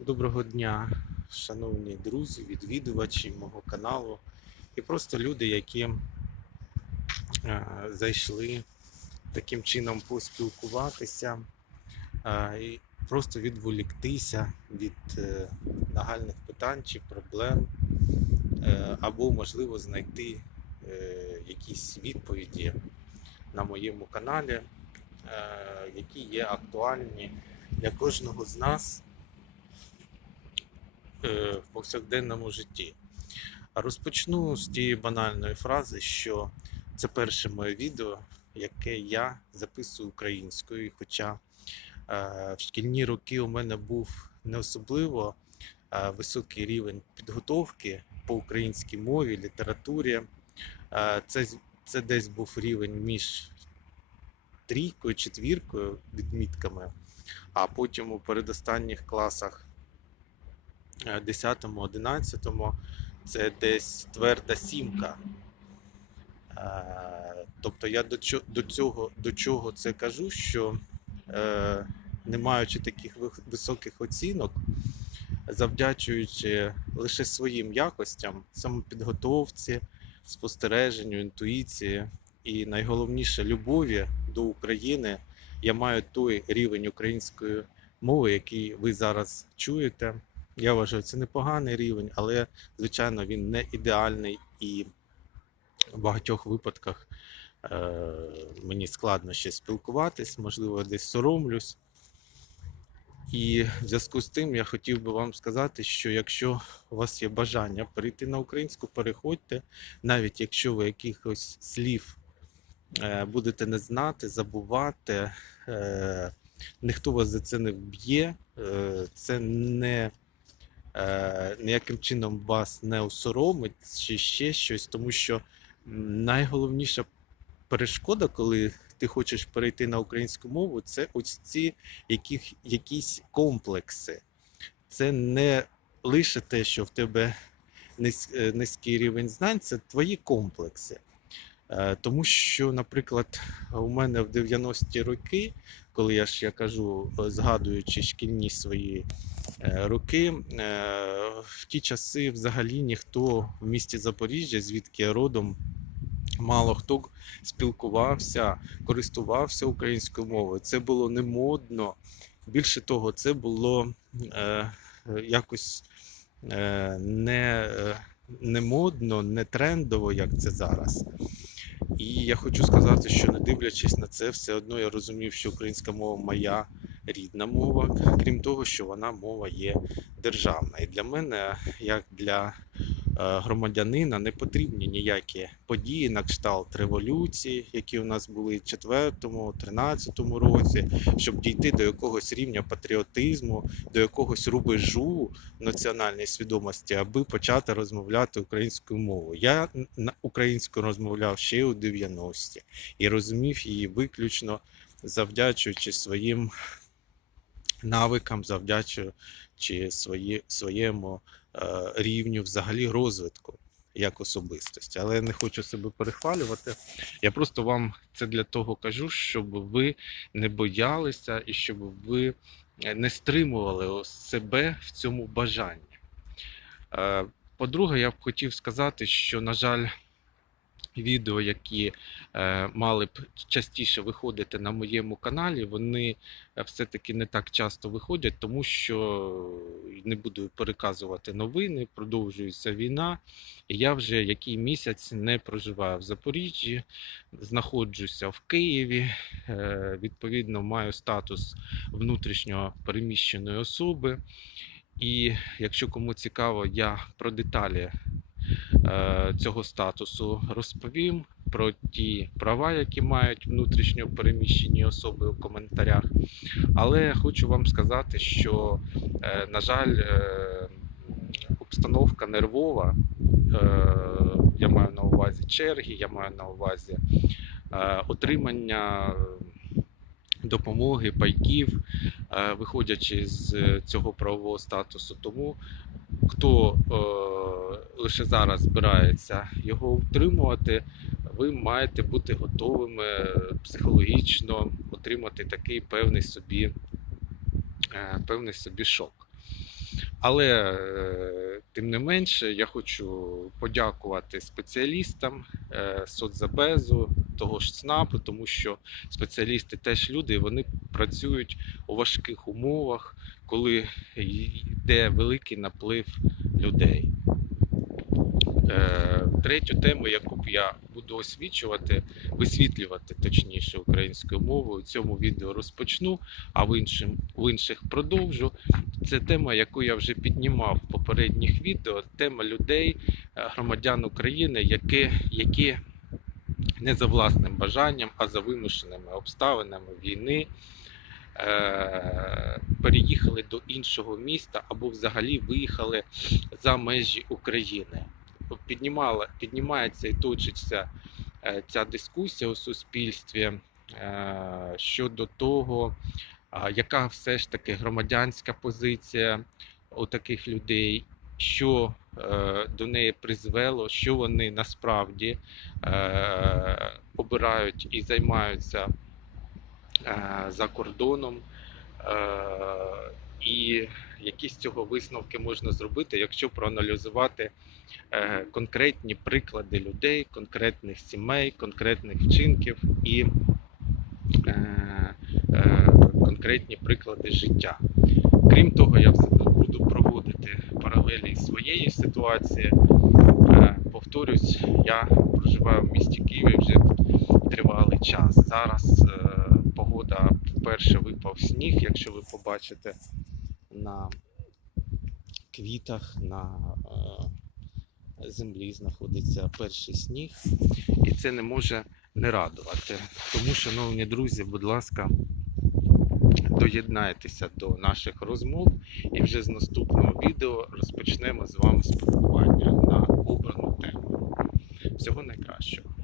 Доброго дня, шановні друзі, відвідувачі мого каналу і просто люди, які е, зайшли таким чином поспілкуватися е, і просто відволіктися від е, нагальних питань чи проблем, або, можливо, знайти якісь відповіді на моєму каналі, які є актуальні для кожного з нас в повсякденному житті. Розпочну з тієї банальної фрази, що це перше моє відео, яке я записую українською. Хоча е, в шкільні роки у мене був не особливо е, високий рівень підготовки по українській мові, літературі. Е, Це, це десь був рівень між трійкою, четвіркою, відмітками, а потім у передостанніх класах 10-11 це десь тверда сімка. Е, Тобто я до цього до чого це кажу, що е, не маючи таких високих оцінок, завдячуючи лише своїм якостям, самопідготовці, спостереженню, інтуїції і найголовніше любові до України, я маю той рівень української мови, який ви зараз чуєте. Я вважаю, це непоганий рівень, але звичайно він не ідеальний і в багатьох випадках е, мені складно ще спілкуватись, можливо, десь соромлюсь. І в зв'язку з тим я хотів би вам сказати, що якщо у вас є бажання перейти на українську, переходьте, навіть якщо ви якихось слів е, будете не знати, забувати, е, ніхто вас за це не вб'є, е, це не е, ніяким чином вас не осоромить чи ще щось, тому що найголовніша перешкода, коли ти хочеш перейти на українську мову, це ось ці яких, якісь комплекси. Це не лише те, що в тебе е, низький рівень знань, це твої комплекси. Е, Тому що, наприклад, у мене в 90-ті роки, коли я ж я кажу, е, згадуючи шкільні свої роки, е, в ті часи взагалі ніхто в місті Запоріжжя, звідки я родом, мало хто спілкувався, користувався українською мовою. Це було не модно. Більше того, це було е, якось е, не, е, не модно, не трендово, як це зараз. І я хочу сказати, що не дивлячись на це, все одно я розумів, що українська мова моя рідна мова, крім того, що вона мова є державна. І для мене, як для е, громадянина, не потрібні ніякі події на кшталт революції, які у нас були в 4-му, році, щоб дійти до якогось рівня патріотизму, до якогось рубежу національної свідомості, аби почати розмовляти українською мовою. Я українською розмовляв ще у 90-ті і розумів її виключно завдячуючи своїм навикам, завдячуючи свої, своєму е, рівню взагалі розвитку як особистості. Але я не хочу себе перехвалювати. Я просто вам це для того кажу, щоб ви не боялися і щоб ви е, не стримували себе в цьому бажанні. Е, По-друге, я б хотів сказати, що, на жаль, відео, які е, мали б частіше виходити на моєму каналі, вони е, все-таки не так часто виходять, тому що не буду переказувати новини, продовжується війна. І я вже який місяць не проживаю в Запоріжжі, знаходжуся в Києві. Е, відповідно, маю статус внутрішньо переміщеної особи. І якщо кому цікаво, я про деталі цього статусу розповім про ті права, які мають внутрішньо переміщені особи у коментарях. Але хочу вам сказати, що, е, на жаль, е, обстановка нервова. Е, Я маю на увазі черги, я маю на увазі е, отримання допомоги, пайків, е, виходячи з цього правового статусу. Тому хто е, лише зараз збирається його утримувати, ви маєте бути готовими психологічно отримати такий певний собі, е, певний собі шок. Але е, тим не менше, я хочу подякувати спеціалістам е, соцзабезу, того ж ЦНАПу, тому що спеціалісти теж люди, вони працюють у важких умовах, коли йде великий наплив людей. Е, Третю тему, яку б я буду освічувати, висвітлювати точніше українською мовою. У цьому відео розпочну, а в, іншим, в інших продовжу. Це тема, яку я вже піднімав в попередніх відео. Тема людей, е, громадян України, які, які не за власним бажанням, а за вимушеними обставинами війни е, переїхали до іншого міста або взагалі виїхали за межі України. Піднімала, піднімається і точиться е, ця дискусія у суспільстві е, щодо того, яка все ж таки громадянська позиція у таких людей, що до неї призвело, що вони насправді е, обирають і займаються е, за кордоном, е, і які з цього висновки можна зробити, якщо проаналізувати е, конкретні приклади людей, конкретних сімей, конкретних вчинків і е, е, конкретні приклади життя. Крім того, я все буду проводити паралелі своєї ситуації. Е, Повторюсь, я проживаю в місті Києві вже тривалий час. Зараз е, погода вперше випав сніг, якщо ви побачите на квітах, на е, землі знаходиться перший сніг, і це не може не радувати. Тому, шановні друзі, будь ласка, доєднайтеся до наших розмов, і вже з наступного відео розпочнемо з вами спілкування на обрану тему. Всього найкращого.